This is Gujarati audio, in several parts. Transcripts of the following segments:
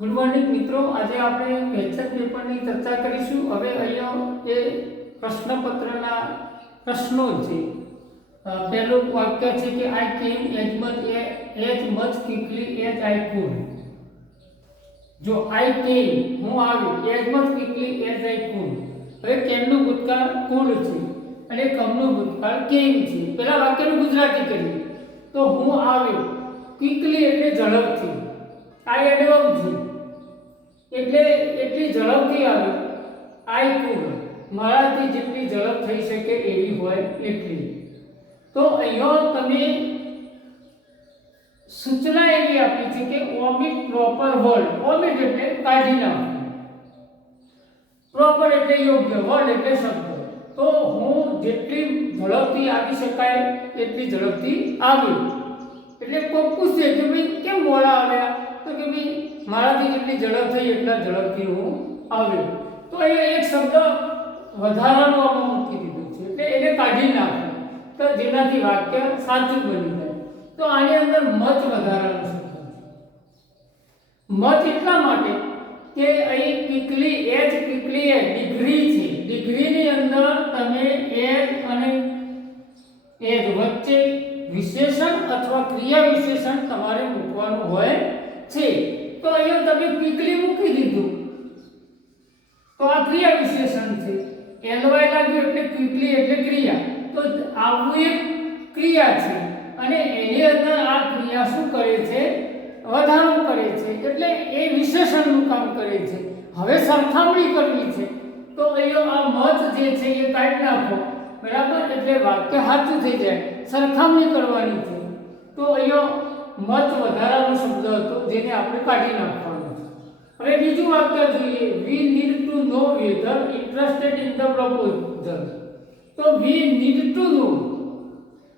ગુડ મોર્નિંગ મિત્રો, આજે આપણે વેચક પેપરની ચર્ચા કરીશું। હવે અહીંયા એ પ્રશ્નપત્રના પ્રશ્નો છે। પહેલું વાક્ય છે કે આઈ કેમ as much quickly as I could. જો આઈ કેમ હું આવી as much quickly as I could, હવે કેમનું ભૂતકાળ કુડ છે અને કમનું ભૂતકાળ કેમ છે। પહેલા વાક્યનું ગુજરાતી કરીએ તો હું આવી ક્વિકલી એટલે ઝડપથી, આઈ એડવર્બ છે એટલે એટલી ઝડપથી આવે। આઈ કુડ મારાથી જેટલી ઝડપ થઈ શકે એવી હોય એટલી। તો અહીંયા તમે સૂચના એવી આપી છે કે ઓમિટ પ્રોપર વર્ડ। ઓમિટ એટલે કાઢી નાખવું, પ્રોપર એટલે યોગ્ય, વર્ડ એટલે શબ્દ। તો હું જેટલી ઝડપથી આવી શકાય એટલી ઝડપથી આવી। એટલે કોઈ પૂછે કે ભાઈ કેમ મોડા આવ્યા, તો કે ભાઈ મારાથી જેટલી ઝડપ થઈ એટલા ઝડપથી હું આવ્યો। તો અહીંયા એક શબ્દ વધારાનો આપણે મૂકી દીધું છે એટલે એને કાઢી નાખો તો જેનાથી વાક્ય સાચું બની જાય। તો આની અંદર મચ વધારાનો શબ્દ છે। મચ એટલા માટે કે અહીં ક્વિકલી એજ ડિગ્રી છે। ડિગ્રીની અંદર તમે એજ અને એજ વચ્ચે વિશેષણ અથવા ક્રિયા વિશેષણ તમારે મૂકવાનું હોય છે। તો અહીંયા તમે ક્વિકલી મૂકી દીધું તો આ ક્રિયા વિશેષણ છે। એલવાય લાગ્યું એટલે ક્વિકલી એટલે ક્રિયા, તો આવું એક ક્રિયા છે અને એની અંદર આ ક્રિયા શું કરે છે, વધારો કરે છે એટલે એ વિશેષણનું કામ કરે છે। હવે સરખામણી કરવી છે તો અહીંયા આ મત જે છે એ કાઢી નાખો, બરાબર, એટલે વાક્ય સાચું થઈ જાય। સરખામણી કરવાની છે તો અહીંયા મત વધારાનો શબ્દ હતો જેને આપણે કાઢી નાખવાનો છે। હવે બીજું વાક્ય જોઈએ, we need to know whether interested in the proposal. તો વી નીડ ટુ નો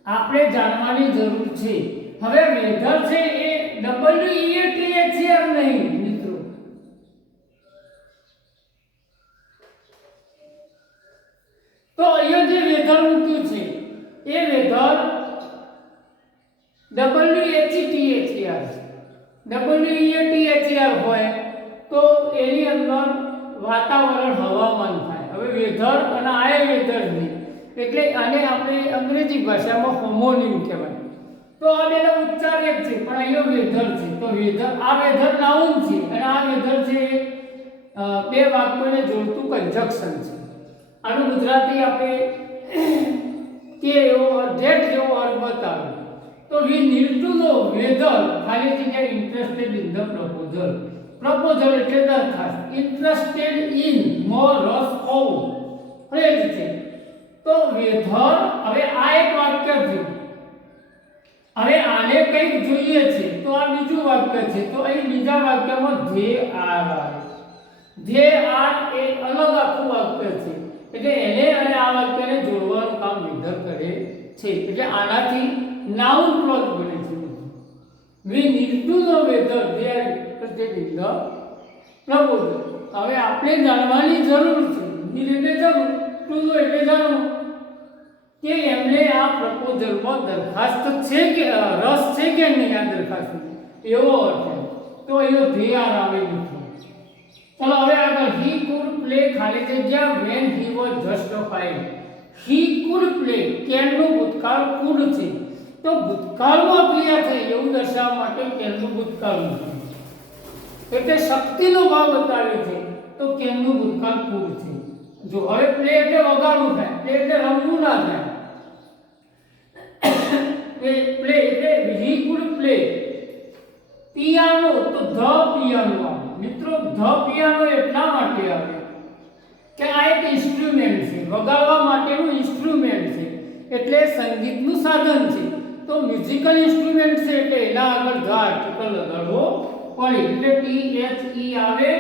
આપણે જાણવાની જરૂર છે। હવે વેધર છે એ WEAT છે એમ નહીં મિત્રો, તો અહીંયા જે વેધર મૂક્યું છે એ વેધર WEATHER હોય તો એની અંદર વાતાવરણ હવામાન થાય। હવે વેધર અને આ વેધર છે એટલે આને આપણે અંગ્રેજી ભાષામાં હોમોનિમ કહેવાય। તો આ બેનો ઉચ્ચાર એક છે પણ અહીંયા વેધર છે, તો વેધર આ વેધર નાઉન છે અને આ વેધર છે બે વાક્યોને જોડતું કંજક્શન છે। આનું ગુજરાતી આપણે કે એવો ધેટ જેવો અર્થ બતાવે તો we need to know whether ખાલી જગ્યા interested in the proposal. Proposal એટલે દરખાસ્ત, ઇન્ટરેસ્ટેડ ઇન મોર રસ હોવું ફ્રેઝ છે। તો વેધર, હવે આ એક વાક્ય છે, હવે આને કંઈક જોઈએ છે તો આ બીજું વાક્ય છે। તો અહીં બીજા વાક્યમાં ધે આર આવે, ધે આર એ અલગ આખું વાક્ય છે એટલે એને અને આ વાક્યને જોડવાનું કામ વેધર કરે છે એટલે આનાથી નાઉન ક્લોઝ બને છે। We need to know whether they are interested in the proposal. હવે આપણે જાણવાની જરૂર છે, નીડ એટલે જરૂર, ટુ નો એટલે જાણવું કે એમને આ પ્રપોઝલમાં દરખાસ્ત છે કે રસ છે કે નહીં આ દરખાસ્તમાં, એવો અર્થ છે। તો એનો ધે આર આવેલું છે। ચલો હવે આગળ, હી કુડ પ્લે ખાલી જગ્યા when he was justified. He could play કેનનું ભૂતકાળ કુડ છે, તો ભૂતકાળમાં ક્રિયા થઈ એવું દર્શાવવા માટે કેનનું ભૂતકાળ છે એટલે શક્તિનો ભાવ બતાવે છે તો કેનનું ભૂતકાળ કુડ છે। જો હવે પ્લે એટલે વગાડવું થાય, પ્લે એટલે રમવું ના થાય, પ્લે એટલે હી કુડ પ્લે પિયાનો તો ધ પિયાનો આવે। મિત્રો ધ પિયાનો એટલા માટે આવે કે આ એક ઇન્સ્ટ્રુમેન્ટ છે, વગાડવા માટેનું ઇન્સ્ટ્રુમેન્ટ છે એટલે સંગીતનું સાધન છે। તો મ્યુઝિકલ ઇન્સ્ટ્રુમેન્ટ છે એટલે એના આગળ ધ આર્ટિકલ લગાડવો પડે એટલે THE આવે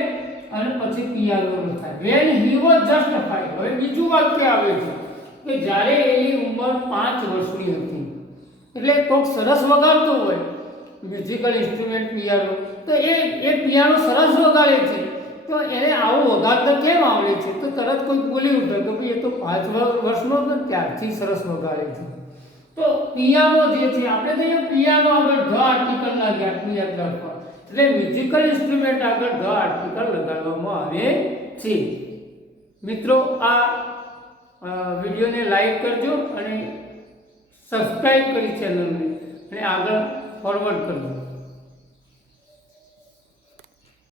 અને પછી પિયાનો થાય। વેન હી વોઝ જસ્ટિફાઈડ, હવે બીજું વાક્ય આવે છે કે જ્યારે એની ઉંમર 5 વર્ષની હતી, એટલે કોક સરસ વગાડતો હોય મ્યુઝિકલ ઇન્સ્ટ્રુમેન્ટ પિયાનો, તો એ પિયાનો સરસ વગાડે છે તો એને આવું વગાડતા કેમ આવડે છે, તો તરત કોઈ બોલી ઉઠે તો ભાઈ એ તો 5 વર્ષનો જ ત્યારથી સરસ વગાડે છે। તો પિયાનો જે છે આપણે તો પિયાનો આગળ ધ આર્ટિકલ લાગ્યા યાદ રાખવા એટલે મ્યુઝિકલ ઇન્સ્ટ્રુમેન્ટ આગળ ધ આર્ટિકલ લગાડવામાં આવે છે. મિત્રો, આ વિડીયોને લાઈક કરજો અને સબસ્ક્રાઈબ કરી ચેનલને અને આગળ ફોરવર્ડ કરજો.